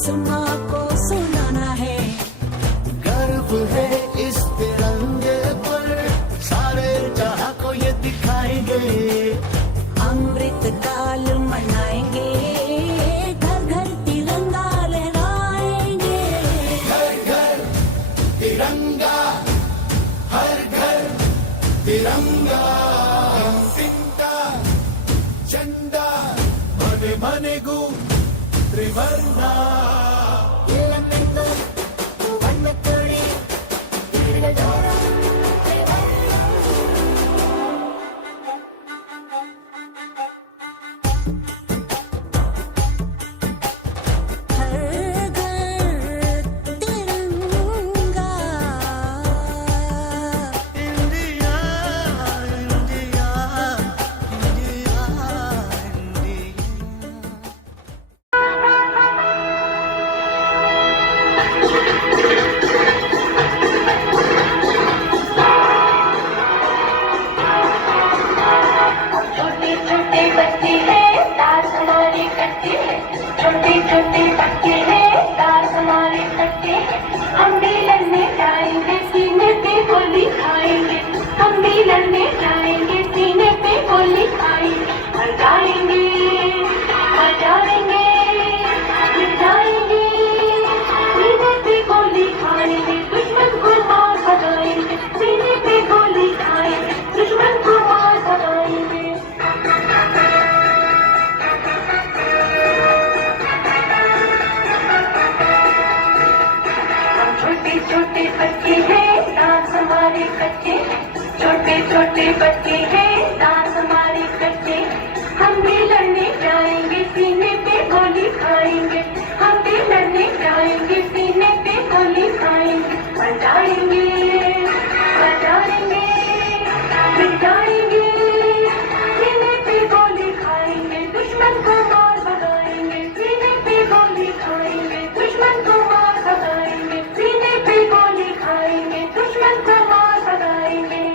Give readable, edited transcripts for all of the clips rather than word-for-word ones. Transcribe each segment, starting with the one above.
सुना को सुनाना है। गर्व है इस तिरंगे पर, सारे जहां को ये दिखाएंगे। अमृत काल मनाएंगे, घर घर तिरंगा लहराएंगे। घर घर तिरंगा, हर घर तिरंगा। तिंगा झंडा मने मने गु त्रिवर्णा। छोटे छोटे बच्चे हैं, दास हमारे कच्चे। हम भी लड़ने जाएंगे, सीने पे गोली खाएंगे। हम भी लड़ने जाएंगे, सीने पे गोली खाएंगे। मर जाएंगे, मर जाएंगे, मर जाएंगे। सीने पे गोली खाएंगे, दुश्मन को मार भगाएंगे। सीने पे गोली खाएंगे, दुश्मन को मार भगाएंगे। छोटे बच्चे हैं, दांत हमारे कच्चे। छोटे छोटे बच्चे हैं, दांत हमारे कच्चे। हम भी लड़ने जाएंगे, सीने पे गोली खाएंगे। हम भी लड़ने जाएंगे, सीने पे गोली खाएंगे। मर जाएंगे, मर जाएंगे, मिट जाएंगे। सीने पे गोली खाएंगे, दुश्मन को मार भगाएंगे। सीने पे गोली खाएंगे, दुश्मन को मार भगाएंगे। सीने पे गोली खाएंगे, दुश्मन को मार भगाएंगे।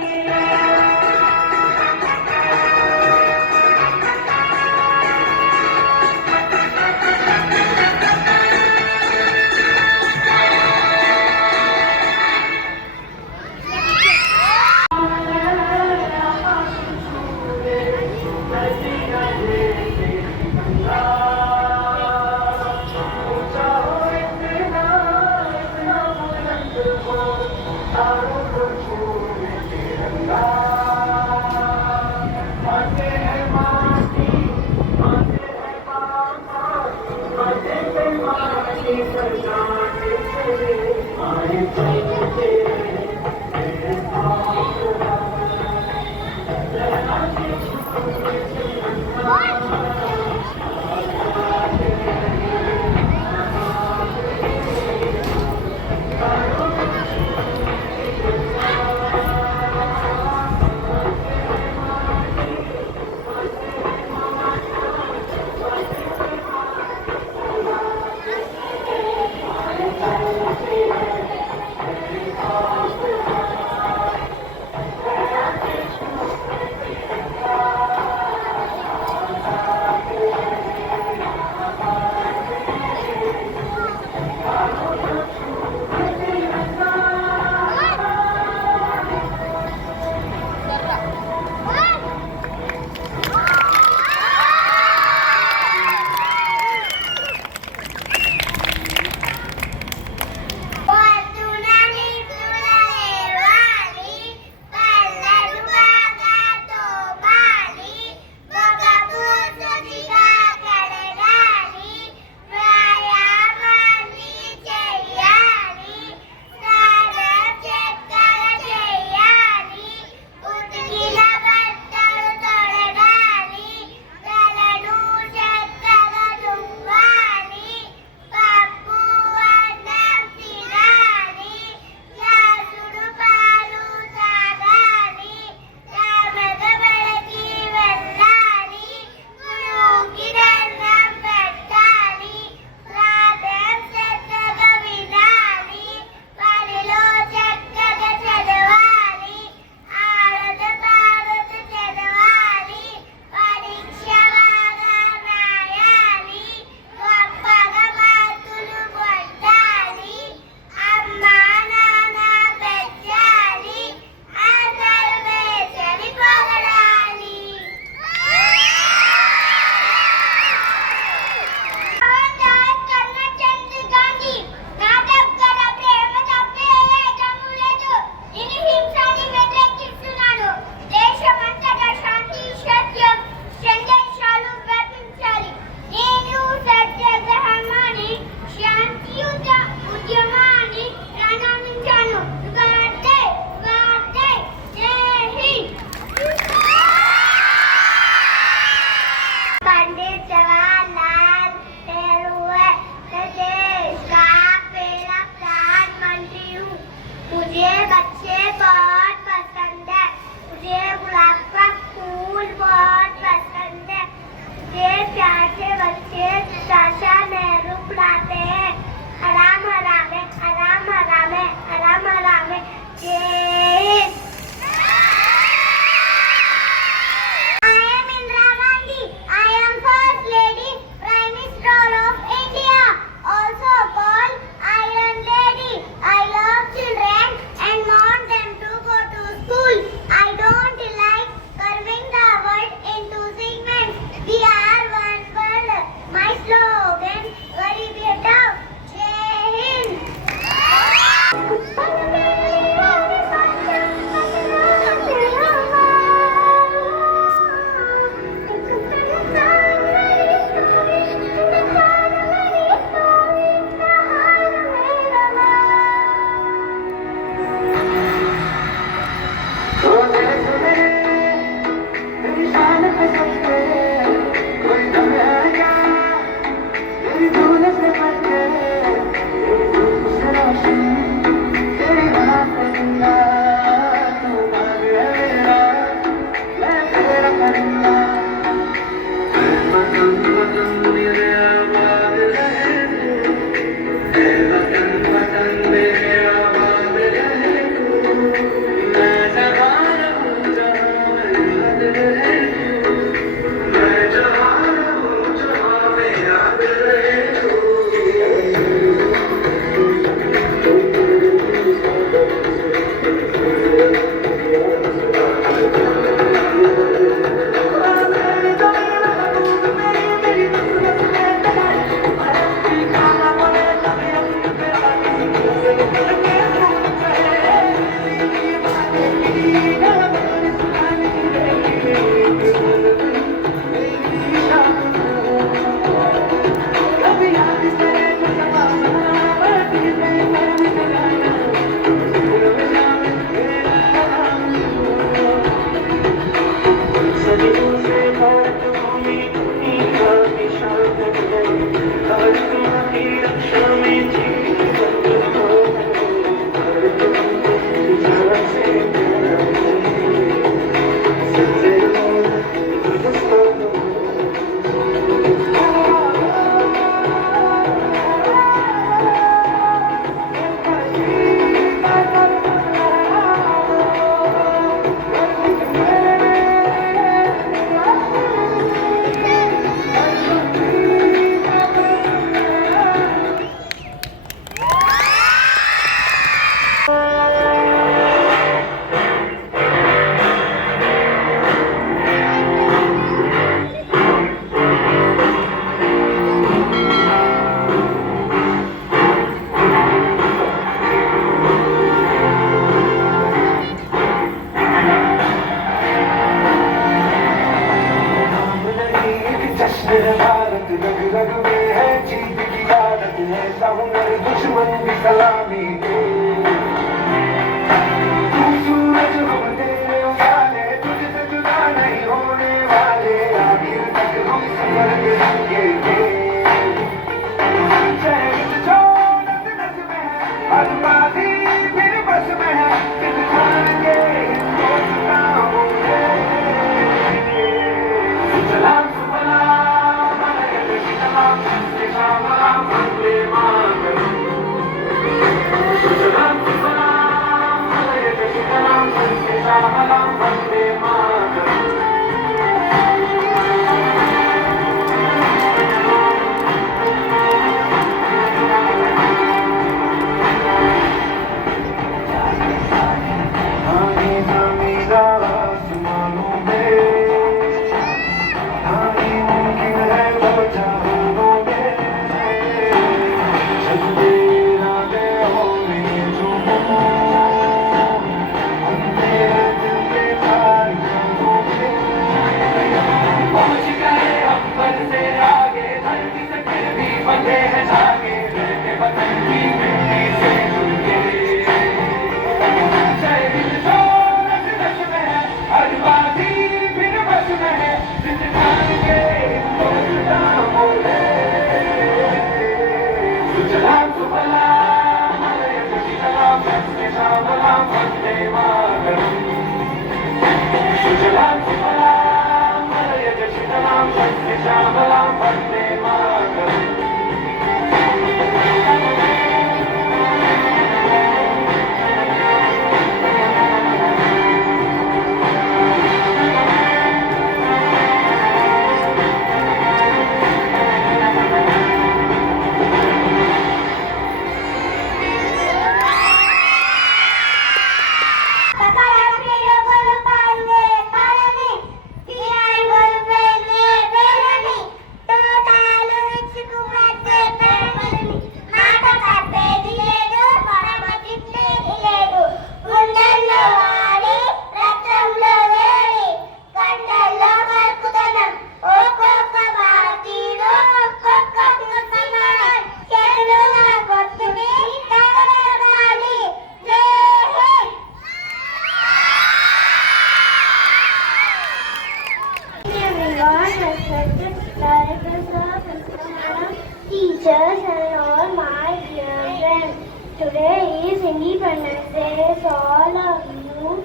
Teachers and all my dear friends, today is Independence Day, so all of you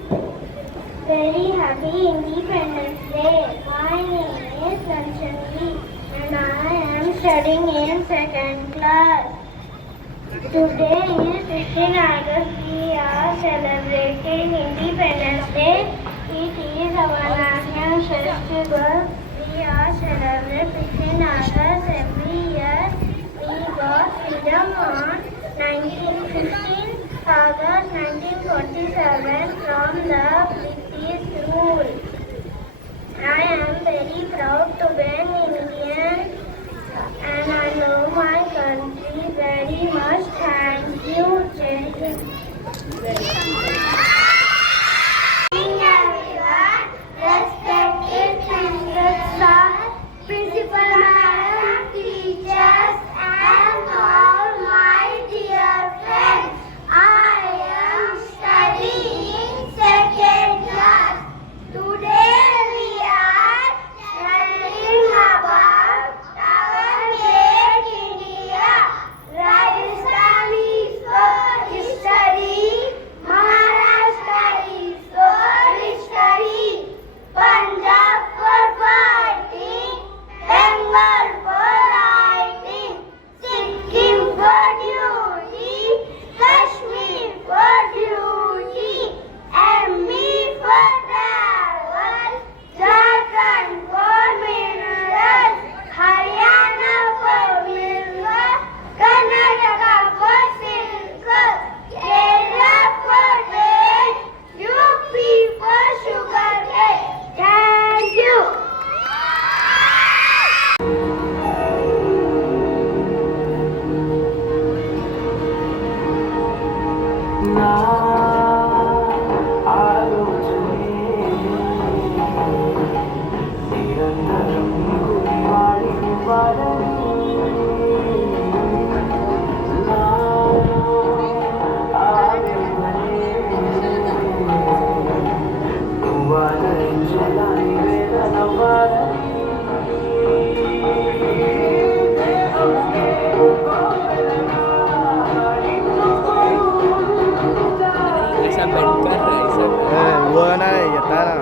very happy Independence Day. My name is Kanchanvi and I am studying in second class. Today is 15 August. We are celebrating Independence Day. It is our national festival. We are celebrating 15 August every year. We got freedom on 1915 August 1947 from the British rule. I am very proud to be an Indian and I love my country very much. Thank you, Jai Hind. Respected principal madam, teachers, and all my dear friends. I am studying second class. Today we are learning about our great India. ऐसा bend कर रहा है ऐसा वो ना ये तारा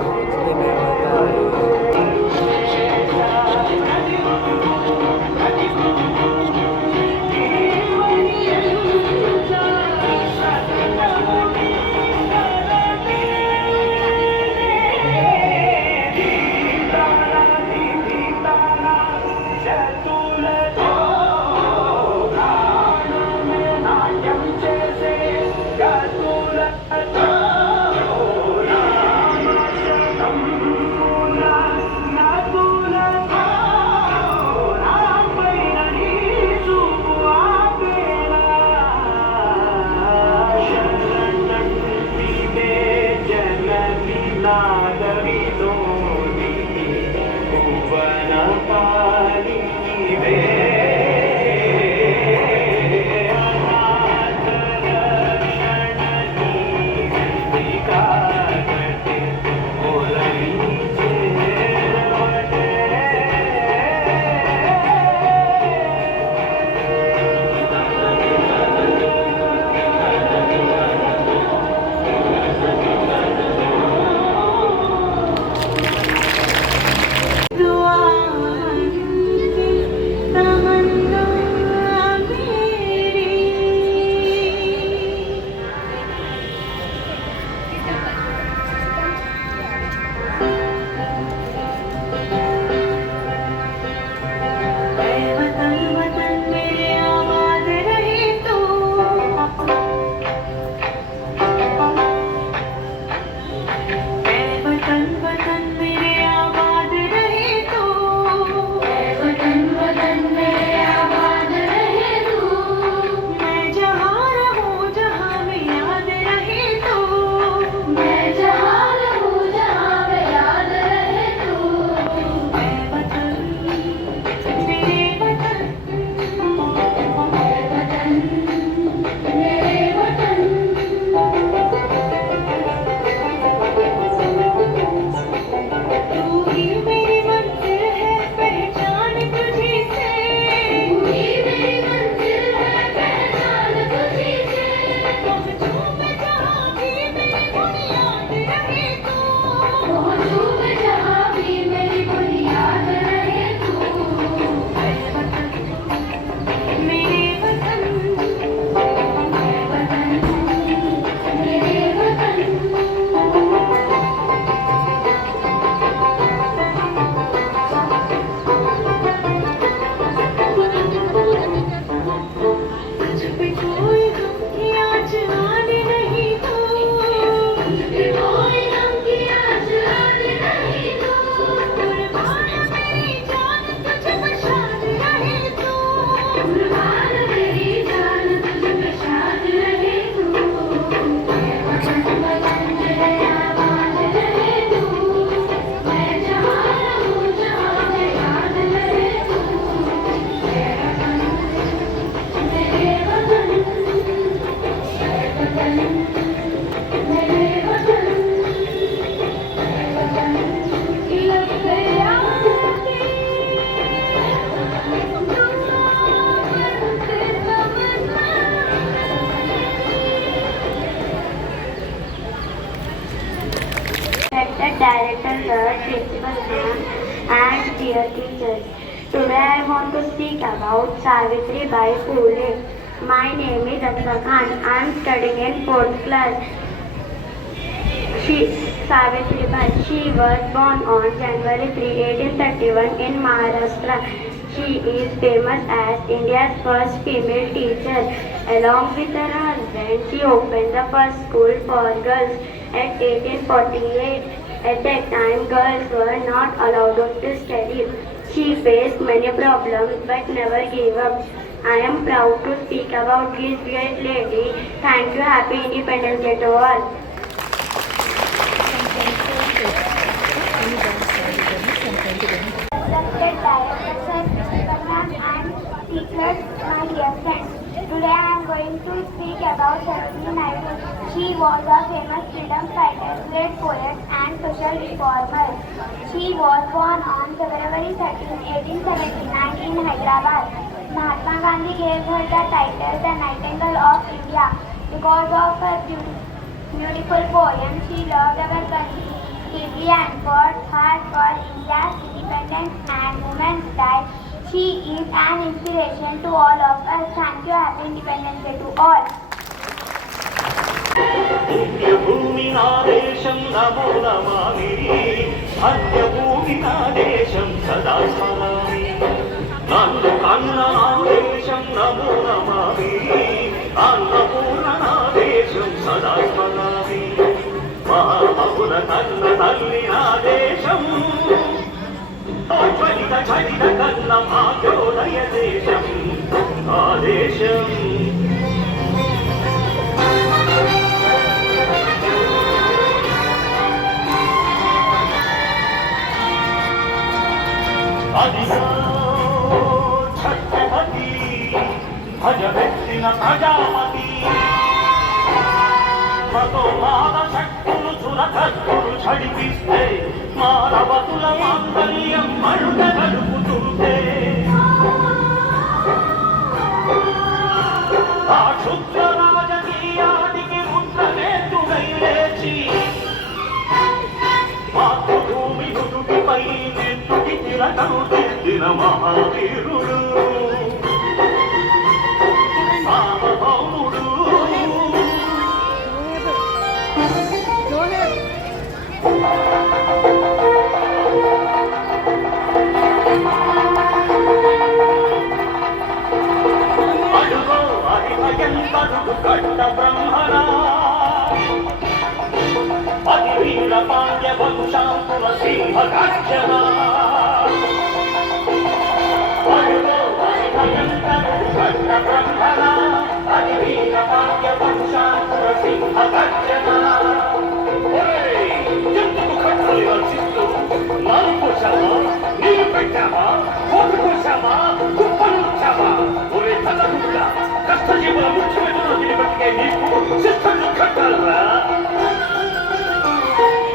Director sir, principal ma'am, and dear teachers. Today I want to speak about Savitri Bai Phule. My name is Aksa Khan. I am studying in 4th class. Savitri Bai. She was born on January 3, 1831 in Maharashtra. She is famous as India's first female teacher. Along with her husband, she opened the first school for girls at 1848. At that time, girls were not allowed to study. She faced many problems but never gave up. I am proud to speak about this great lady. Thank you. Happy Independence Day to all. Respected directors, principal ma'am and teachers, my dear friends. Today I am going to speak about Sarojini Naidu. She was a famous freedom fighter, great poet and social reformer. She was born on February 13, 1879 in Hyderabad. Mahatma Gandhi gave her the title the Nightingale of India because of her beautiful poem. She loved our country deeply and worked hard for India's independence and women's rights. She is an inspiration to all of us. Thank you. Happy Independence Day to all. పుణ్యభూమి నా దేశం నమో నమామి అన్యభూమి నా దేశం సదా స్మరామి నన్ను కన్న నా దేశం నమో నమామి అన్నపూర్ణ నా దేశం సదా స్మరామి మహామహుల కన్న తల్లి నా దేశం జ్వలిత చలిత కన్న భాగ్యోదయ దేశం ఆ దేశం అదిగో ఛత్రపతి భజవెత్తిన ప్రజాపతి మతోమాద శక్తులు చురకత్తులు చడిపిస్తే మానవతుల మాంగళ్యం మరుగ గడుపుతుంటే ఆ క్షుద్ర రాజకీయానికి ముద్రనేతుడై లేచి మాతృభూమి నుదుటిపై నెత్తుకి తిలకం దిద్దిన మహావీరుడు సార్వభౌముడు అడుగో హరిభయంకరుడు కట్ట బ్రహ్మణా అతి వీర పాండ్య వంశాంకుల సింహ గర్జన అడుగో హరిభయంకరుడు కట్ట బ్రహ్మణ అతి వీర పాండ్య వంశాంకుల సింహ గర్జన ఎందుకు కట్టలు వర్షిస్తూ నాలుగు కోసామా నీరు పెట్టామా కోటు కోసామా కుప్పలు వచ్చామా ఒరే తల్లగుడ్డ కష్టజీవుల ముఖ్యమైన నిలబెట్టే నీకు శిక్షలు కట్టాలరా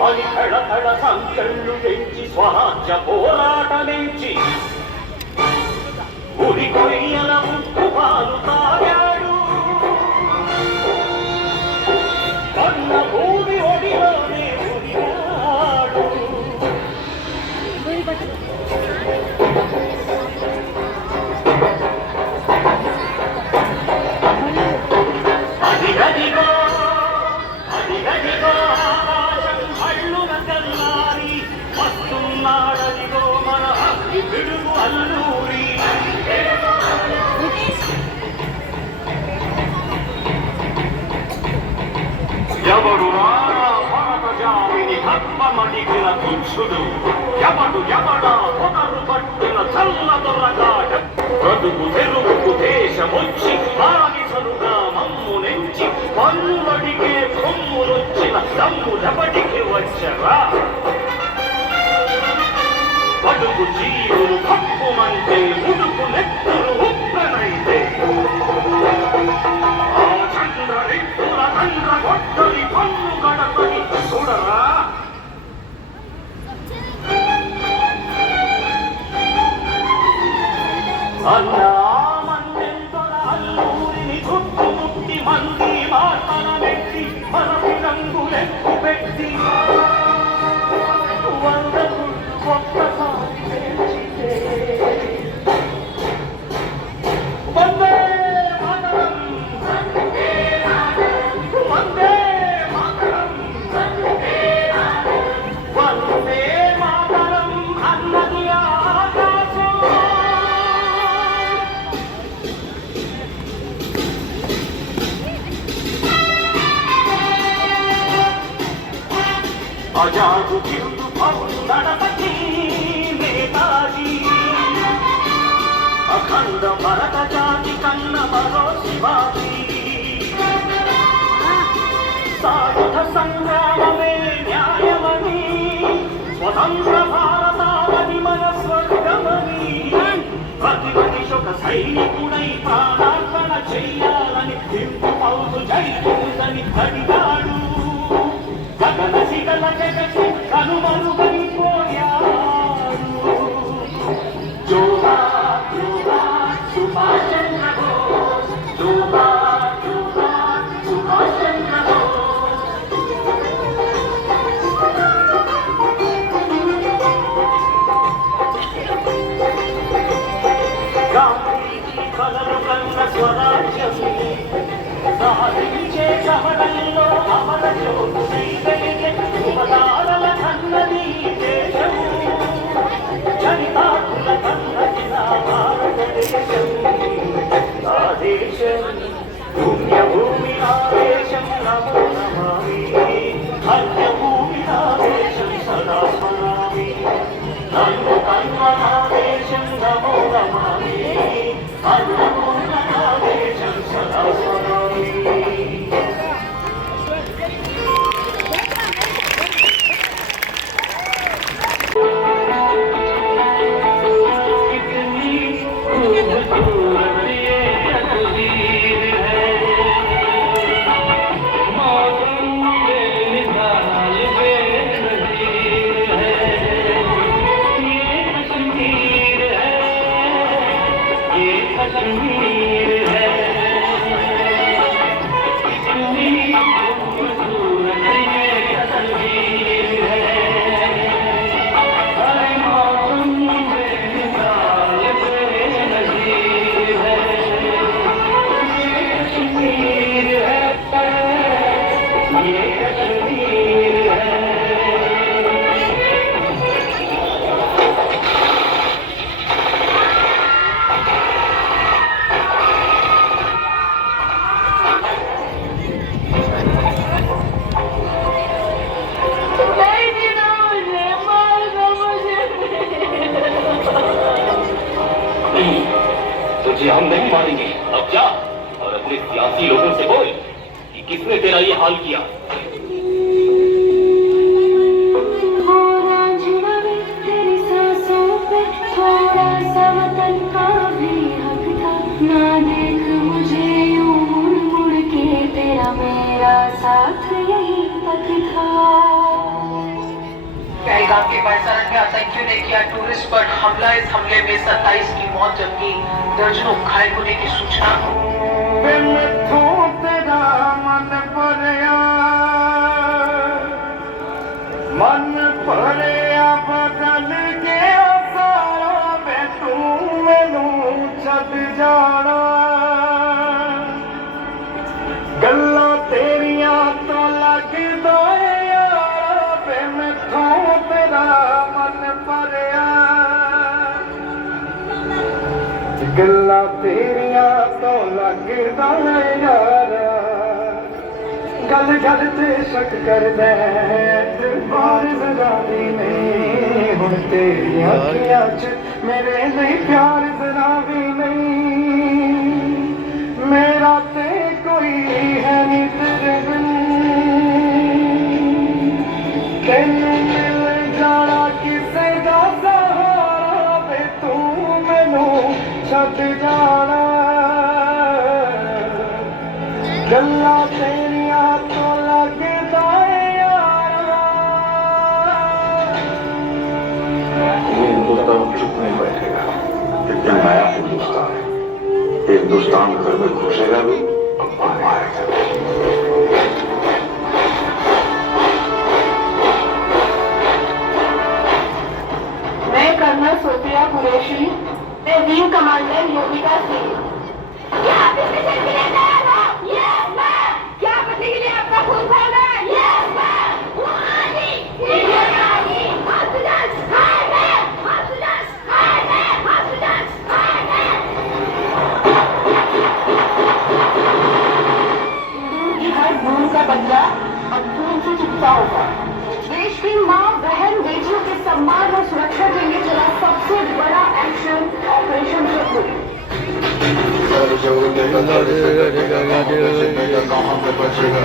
అని కళ సంకెళ్ళు పెంచి స్వరాజ్య పోరాటమించి ఉరి కొయ్యల ముక్కు పాలు తాగాడు కన్న భూమి ఒడిలోనే ఉరిగాడు అదిగదిగో అదిగదిగో ఆకాశం హళ్ళున తెల్లారి వస్తున్నాడదిగో మన పిడుగు అల్లూరి ఎవడు రారా భరత జామిని కర్మమడిగిన తుచ్చుడు ఎవడా పొగరు పట్టిన చల్ల దొరగాడ బ్రతుకు తెరువుకు దేశమొచ్చి బానిసలుగా మమ్ము నెంచి పన్నులడిగే కొమ్ములొచ్చిన దమ్ము దెబ్బటికి వచ్చరా బడుగు జీవులు కప్పుమంటే ముడుకు నెత్తులు ఉప్పనైతే ఆ చంద్రరెత్తుల తండ్ర గొడ్డలి పన్ను గడపని చూడరా అన్నా మందెంతొర అల్లూరిని చుట్టుముట్టి మంది మాటన పెట్టి మనకి రంగులెక్కు పెట్టి వందకు ఒక్కసారి పెంచితే వందే మాతరం వందే మాతరం వందే మాతరం అన్నది ఆకాశం అజాడు చిరుతు పౌరు నడపతి నేతాజీ అఖండ భరత జాతి కన్న మరో శివాజీ సాయుధ సంగ్రామమే న్యాయమని స్వతంత్ర భారతావని మన స్వర్గమని ప్రతి మనిషొక సైనికుడై ప్రాణార్పణ చెయ్యాలని దింపు పౌరు జైలుదని అడిగాడు గగన శిఖల జగతి కనుమరుగైపోయాడు జోహార్ జోహార్ సుభాష్ చంద్ర బోస్ జోహార్ జోహార్ సుభాష్ చంద్ర బోస్ గాంధీజీ కలలు కన్న స్వరాజ్యం సాధించే కహళంలో అమర జ్యోతి వెలిగే శుభతారల కన్నది దేశం చరితాకుల కన్నది నా భారతదేశం ఆ దేశం పుణ్యభూమి నా దేశం నమో నమామి ధన్యభూమి నా దేశం సదా స్మరామి నన్ను కన్న నా దేశం నమో నమామి అన్నపూర్ణ నా దేశం సదా స్మరామి तुझे हम नहीं मानेंगे। अब जा और अपने सियासी लोगों से बोल कि किसने तेरा ये हाल किया। तेरी सांसों पे थोड़ा सा वतन का भी हक था। ना देख मुझे यूं मुड़ मुड़ के, तेरा मेरा साथ यही तक था। पहलगाम के बरसात में आतंकियों ने किया टूरिस्ट पर हमला। इस हमले में 27 की मौत जबकि दर्जनों घायल होने की सूचना। मन भरिया बदल के सारा में तू मैनू छद जाना गल्ला तेरिया तो लगदा यार वे मैथों तेरा मन भरिया गल्ला तेरिया तो लगदा यार गल गल ते शक कर दे बार जरानी नहीं हुण तेरिया अखियां च मेरे नहीं प्यार जरा भी नहीं मेरा ते कोई है नहीं तेरे बिन तेनू मिल जाना किसे दा सहारा वे तू मैनू छड्ड जाना गल्ला तेरिया तो लगदा यारा ये हिंदुस्तान चुप नहीं बैठेगा। कितना नया हिंदुस्तान है। ये हिंदुस्तान घर में घुसेगा भी और मारेगा भी। मैं कर्नल सोफिया कुरैशी, मैं विंग कमांडर योगिता सिंह। क्या बदले के लिए आपका खून खोल है? हर खून का बदला अब खून से चुकता होगा। देश की माँ बहन बेटियों के सम्मान और सुरक्षा के लिए चला सबसे बड़ा एक्शन ऑपरेशन शत्रु। घर जोड़ेगा घर से कटेगा गाँव में बचेगा कहाँ पे बचेगा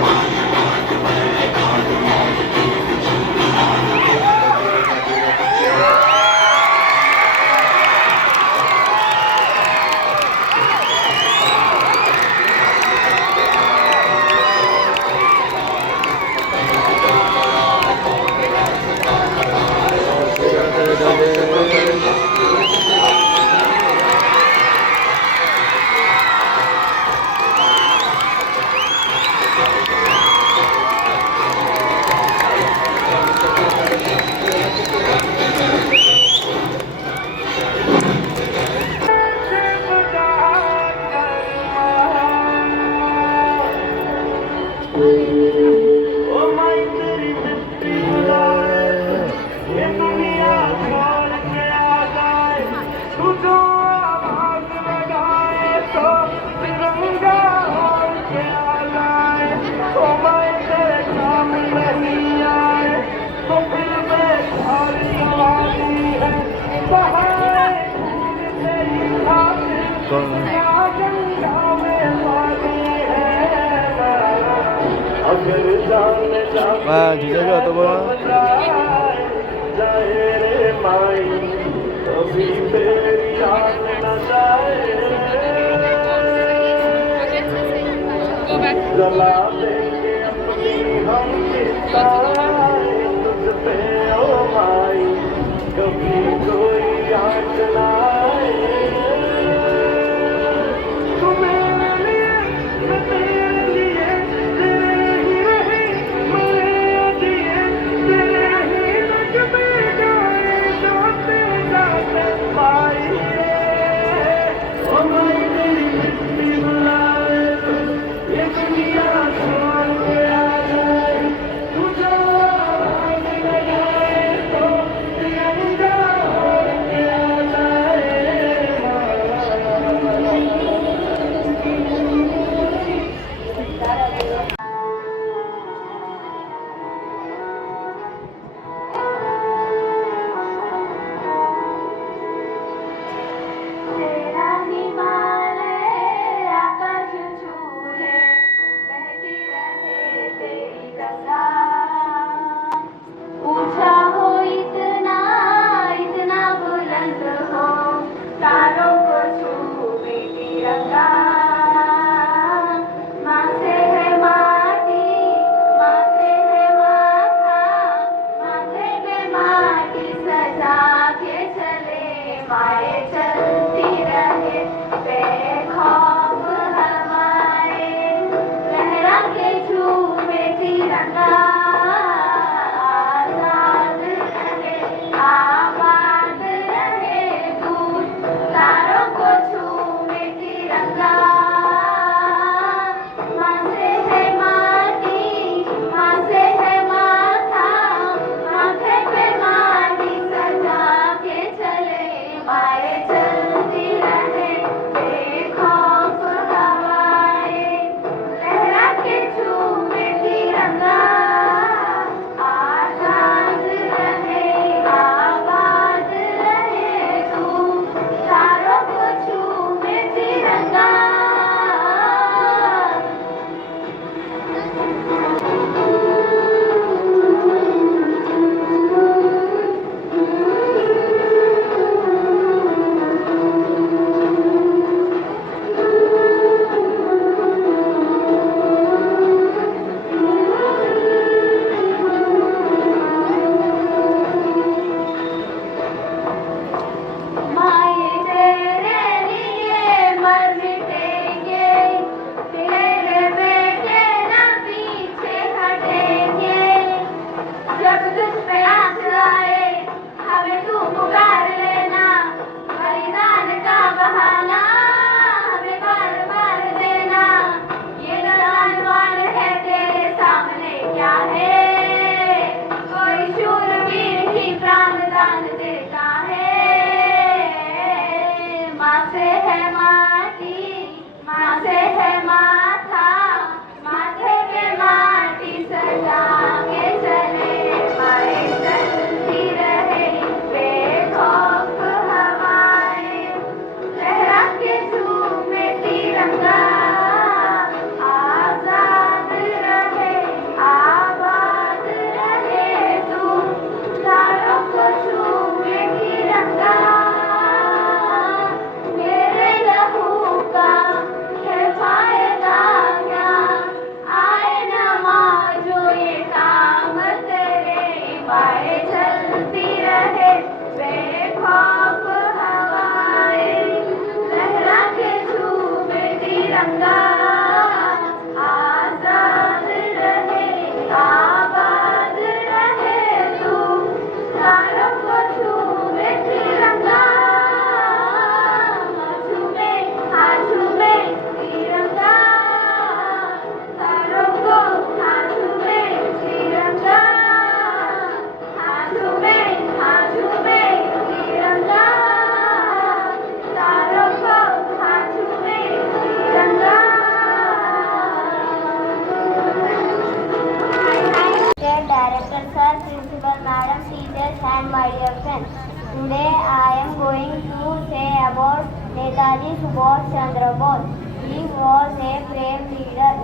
Wah, juga tuh bang. तिरंगा Today I am going to say about Netaji Subhash Chandra Bose. He was a brave leader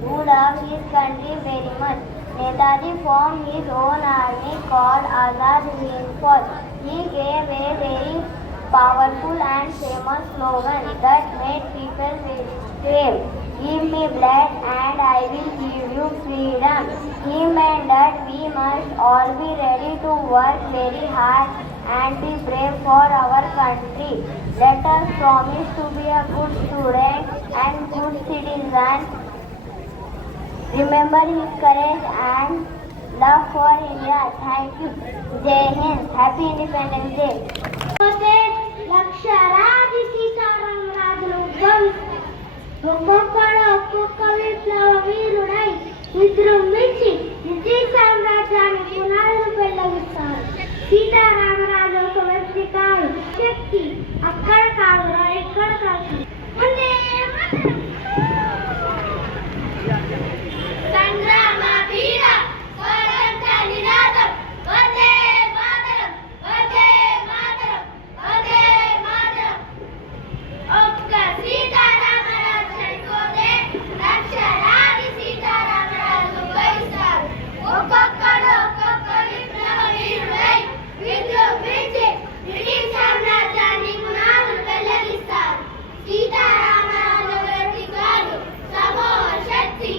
who loved his country very much. Netaji formed his own army called Azad Hind Fauj. He gave a very powerful and famous slogan that made people very brave. Give me blood and I will give you freedom. He meant that we must all be ready to work very hard and be brave for our country. Let us promise to be a good student and good citizen. Remember his courage and love for India. Thank you. Jai Hind. Happy Independence Day. లక్షలాది సీతారామరాజులు ఒక్కొక్కడు ఒక్కొక్క విప్లవ వీరుడై విజృంభించి British సామ్రాజ్యాన్ని పునాదులు పెళ్లగిస్తారు. సీతారామరాజు ఒక వ్యక్తి కాదు, శక్తి. అక్కడ కాదురా, ఎక్కడ కాదు. సంగ్రామ వీర స్వాతంత్ర నినాదం వందే మాతరం, వందే మాతరం, వందే మాతరం. ఒక్క సీతారామరాజు చనిపోతే లక్షలాది సీతారామరాజు ఉద్భవిస్తారు. ఒక్కొక్కడు ఒక్కొక్క విప్లవ వీరుడై విజృంభించి బ్రిటిష్ సామ్రాజ్యాన్ని పునాదులు పెళ్లగిస్తారు. సీతారామరాజు వ్యక్తి కాదు, సమూహ శక్తి.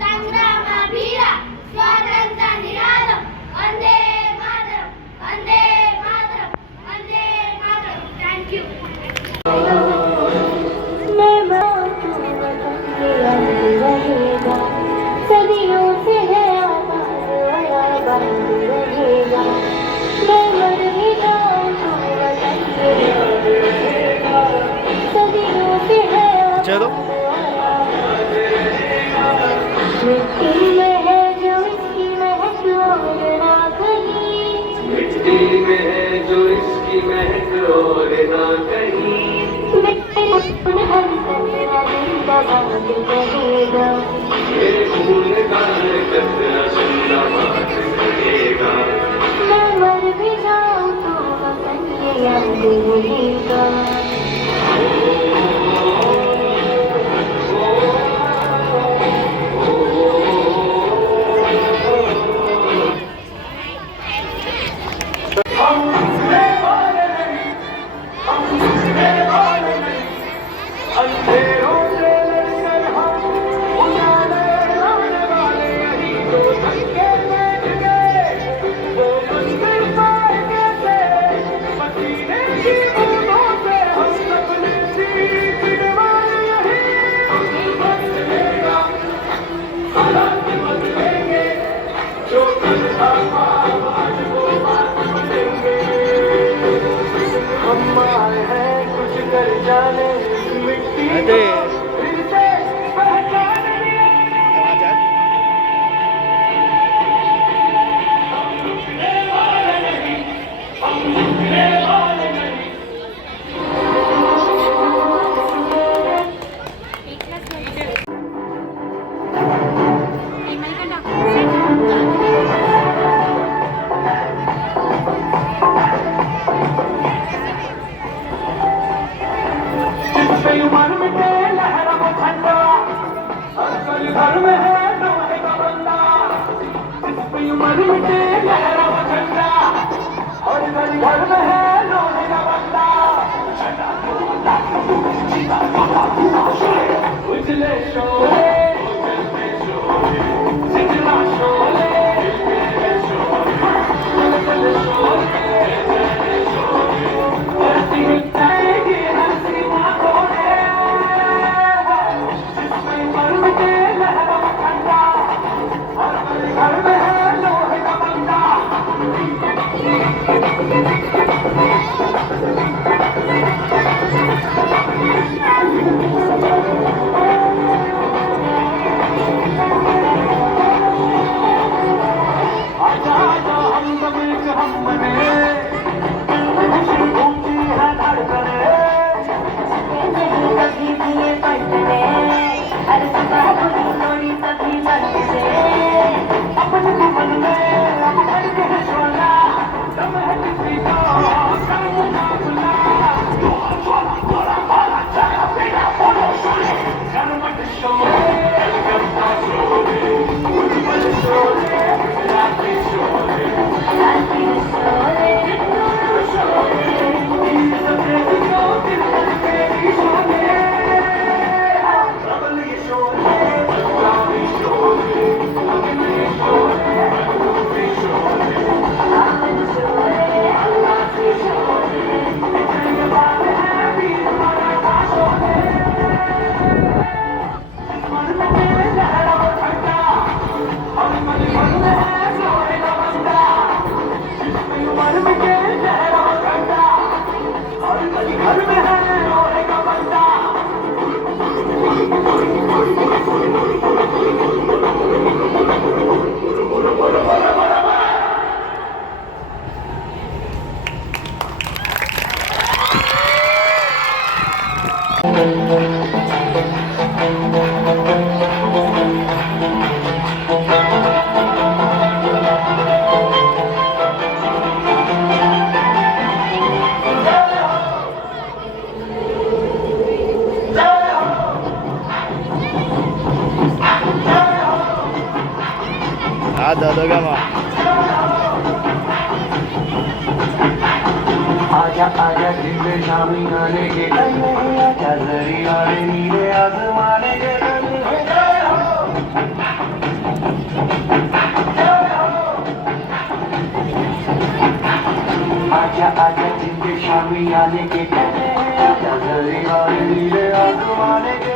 సంగ్రామ వీర స్వాతంత్ర నినాదం వందే మాతరం, వందే మాతరం, వందే మాతరం. Thank you. सदियों से है आवाज़ बंद रहेगा. मैं मर भी जाऊं तो वतन रहेगा. सदियों से है चलो मिट्टी में है जो इसकी महक और ना कहीं. मिट्टी में है जो इसकी महक और ना कहीं. मिट्टी हर कतरा जिंदाबाद रहेगा. मेरे खून का हर कतरा जिंदाबाद रहेगा. मैं मर भी जाऊं तो वतन ये याद रहेगा. अंधेरों से लड़कर हम उजाले लाने वाले, यही तो धक्के बैठ गए वो मंदिर पाएंगे से. पसीने की बूंदों से हम सपने जीतने वाले, यही बदलेगा. हालात बदलेंगे, जो कल था ख्वाब आज वो बात बनेंगे. हम आए हैं कुछ कर जाने मिट्टी अरे फिर से पहचाने. हम रुकने वाले नहीं, हम रुकने वाले नहीं. जिसपे उमर मिटे लहरा वो झंडा, हर घर घर में है लोहे का बंदा. जिसपे उमर मिटे लहरा वो झंडा, हर घर घर में है लोहे का बंदा. उजले शोले उजलते शोले, सिजला शोले उजले शोले, उजले शोले उजले शोले. ऐसी मिटाएगी हंसी आंखों ने. जिसमें मर मिटे लहरा वो ठंडा, हर घर में है लोहे का बंदा. आजा आजा हम सब एक हम बने, खुशी ऊंची है धड़कने. कभी भी ये बचने हर सुबह बुरी थोड़ी तभी लगते. अपने मन में अब भर के शोला, दम है किसी का dado gama. आजा आजा दिन में शामी आने के आजा जरी वाले नीले आसमाने के आजा आजा दिन में शामी आने के आजा जरी वाले नीले आसमाने के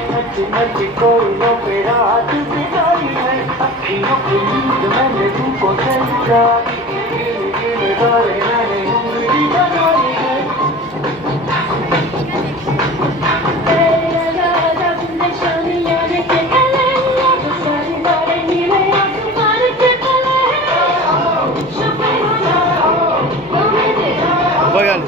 कोई नो पेरा हाथ बिताई है अखियों की नींद मैंने तुमको चुरा दी गिने तारे मैंने उंगली लगाई है Bagan.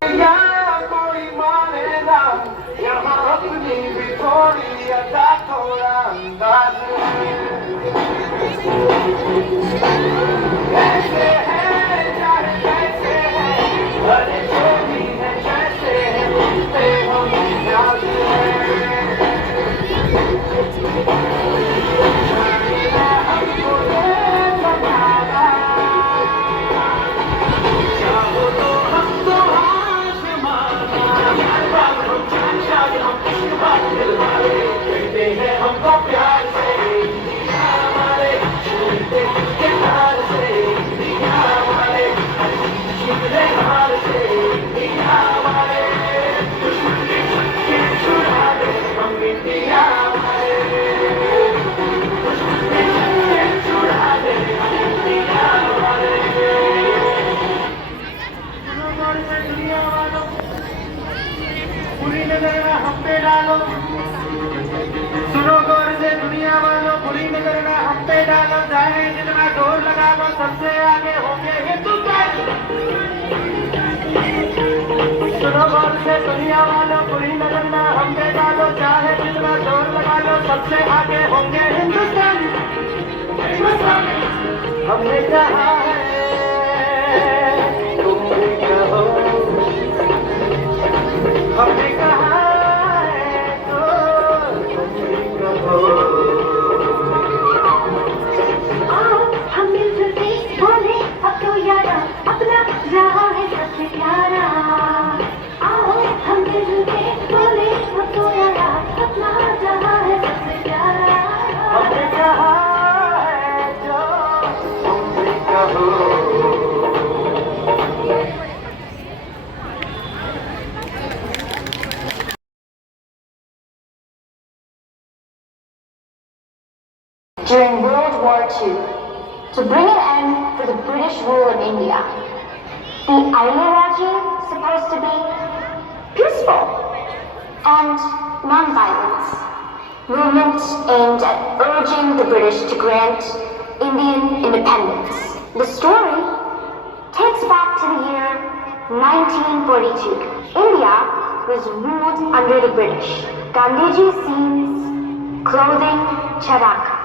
कोई मानेगा यहाँ अपनी भी थोड़ी अदा थोड़ा अंदाज कैसे है चाहे कैसे है अरे जो भी है कैसे है मिलते हम प्यास चाहो तो हम तो कहते हैं हमको प्यार से हमारे छूटे के हार से हमारे छूटे हार से हमारे छुड़ा दे हम इंडिया हमारे छुड़ा दे हम इंडिया हमारे दुनिया वालों पूरी नजर हम पे डालो सुनो गौर से दुनिया वालों पूरी नजर हम पे डालो चाहे जितना जोर लगा लो सबसे आगे होंगे हिंदुस्तान सुनो गौर से दुनिया वालों पूरी नजर हम पे डालो चाहे जितना जोर लगा लो सबसे आगे होंगे हिंदुस्तान हमने कहा है तुम भी कहो हमने कहा है तो तुम भी कहो आओ हम मिलजुल के बोले अब तो यारा अपना रहा है सबसे प्यारा आओ हम मिलजुल के बोले अब तो यारा अपना रहा है सबसे प्यारा हमने कहा है जो तुम भी कहो During World War II, to bring an end to the British rule in India, the Aila supposed to be peaceful and non-violence. Movement aimed at urging the British to grant Indian independence. The story takes back to the year 1942. India was ruled under the British. Gandhiji sees clothing charaka.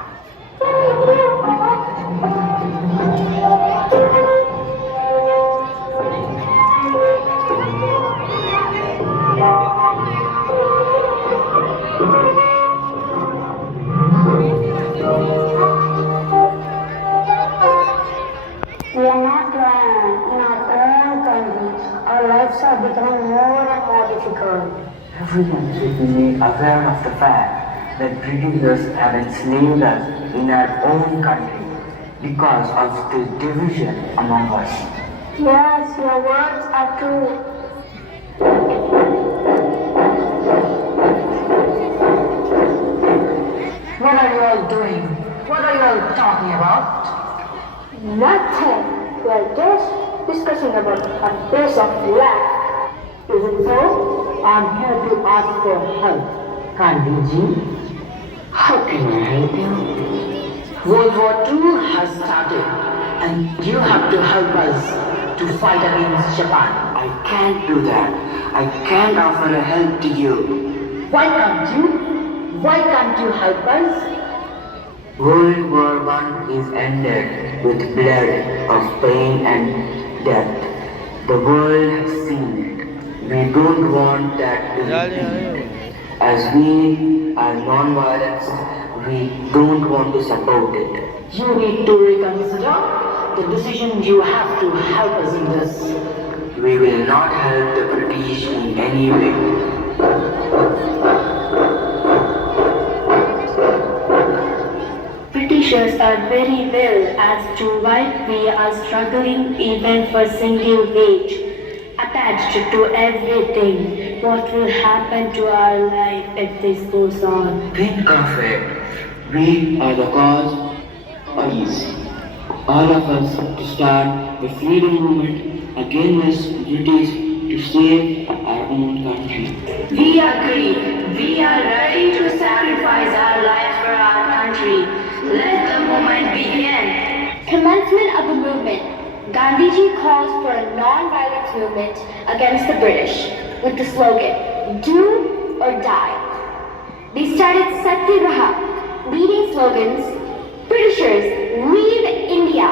We are not in our own country. Our lives are becoming more and more difficult. Everyone should be made aware of the fact that Britishers have enslaved us in our own country because of the division among us. Yes, your words are true. What are you all doing? What are you all talking about? Nothing. We are just discussing about a pace of life. Is it so? I'm here to ask for help. Gandhiji, how can I help you? World War II has started and you have to help us to fight against Japan. I can't do that. I can't offer a help to you. Why can't you? Why can't you help us? World War I is ended with blood of pain and death. The world has seen it. We don't want that to repeat. As we are non-violence, we don't want to support it. You need to reconsider the decision. You have to help us in this. We will not help the British in any way. Britishers are very well as to why we are struggling even for single wage. Attached to everything, what will happen to our life if this goes on? Think of it. We are the cause of peace. All of us to start the freedom movement against British to save our own country. We agree. We are ready to sacrifice our lives for our country. Let the movement begin. Commencement of the movement. Gandhiji calls for a non-violent movement against the British with the slogan, "Do or die." They started Satyagraha, leading slogans, "Britishers, leave India."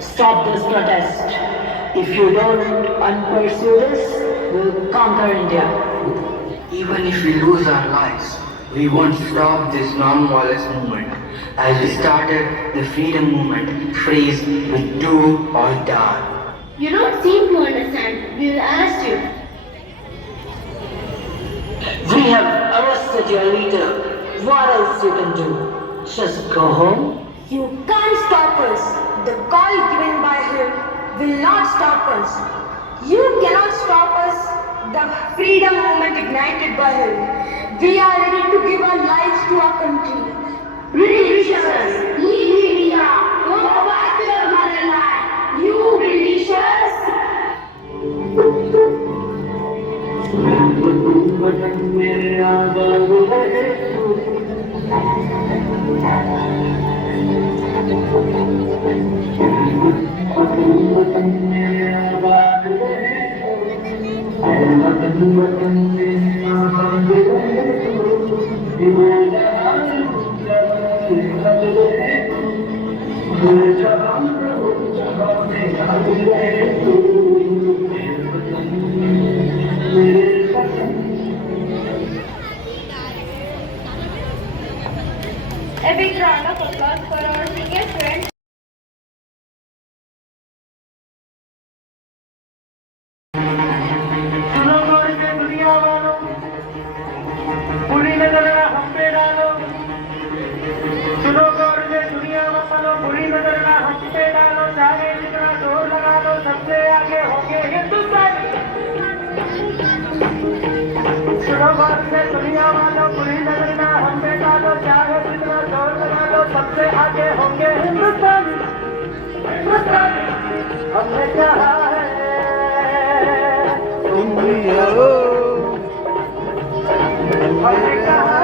Stop this protest. If you don't pursue this, we'll conquer India. Even if we lose our lives, we won't stop this non-violence movement. As we started the freedom movement, phrase with "do or die." You don't seem to understand. We'll ask you. We have arrested your leader. What else you can do? Just go home? You can't stop us. The call given by him will not stop us. You cannot stop us. The freedom movement ignited by him. We are ready to give our lives to our country. Britishers, leave India. Go back to your motherland. You Britishers. A big round of applause for our senior students. सुनो गौर से दुनिया वालों, बुरी नजर ना हम पे डालो। सुनो गौर से दुनिया वालों, बुरी नजर ना हम पे डालो। चाहे जितना जोर लगा लो, सबसे आगे होंगे हिंदुस्तानी। सुनो गौर से दुनिया वालों, बुरी नजर ना हम पे डालो। चाहे जितना जोर लगा लो, सबसे आगे होंगे हिंदुस्तानी। हिंदुस्तानी हमने कहा है तुम भी हो हमने कहा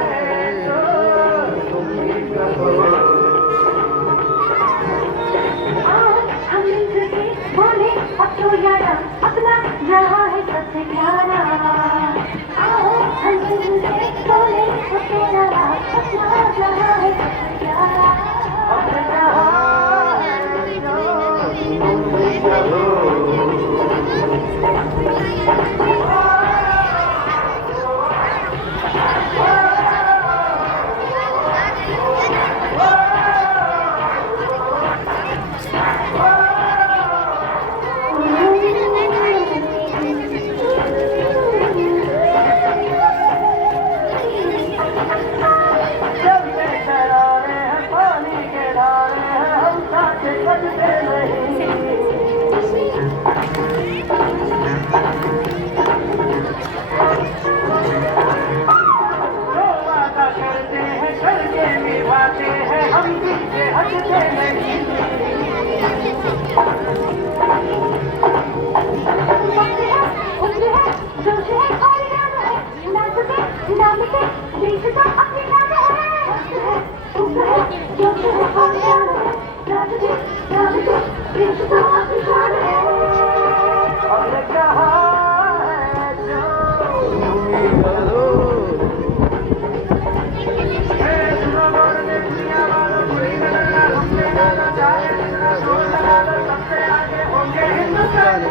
है तुम भी कहो। हम मिलकर के बोले अब तो यारा अपना रहा है सबसे प्यारा। आओ हम मिलकर के बोले अब तो यारा अपना रहा है सबसे प्यारा। हमने कहा है तुम भी कहो। चलते शरारे हैं, पानी के धारे हैं, हम साथे कटते नहीं। जो वादा करते हैं करके निभाते हैं, हम पीछे हटते नहीं। उम्र है जोश है और इरादा है नाचते नाचते देश का अपने नाम है। उम्र है जोश है और इरादा है नाचते नाचते देश का अपने नाम है। हमने कहा है जो सुनो गौर से दुनिया वालों, बुरी नजर ना हम पे डालो। चाहे जितना जोर लगा लो, सबसे आगे होंगे हिंदुस्तानी।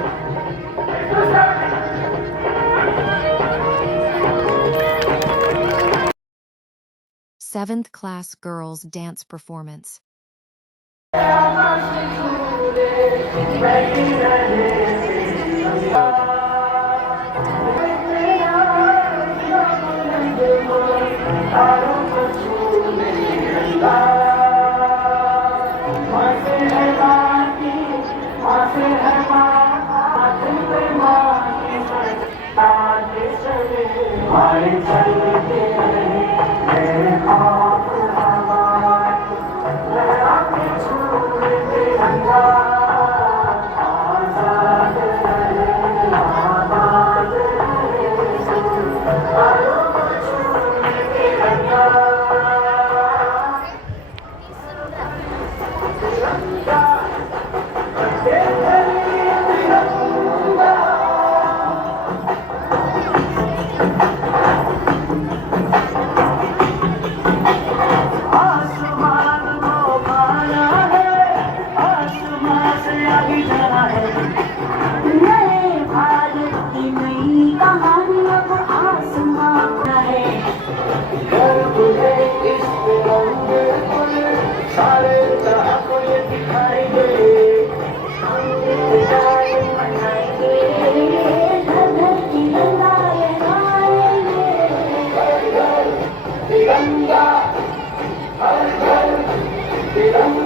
हिंदुस्तानी 7th class girls dance performance. तिरंगा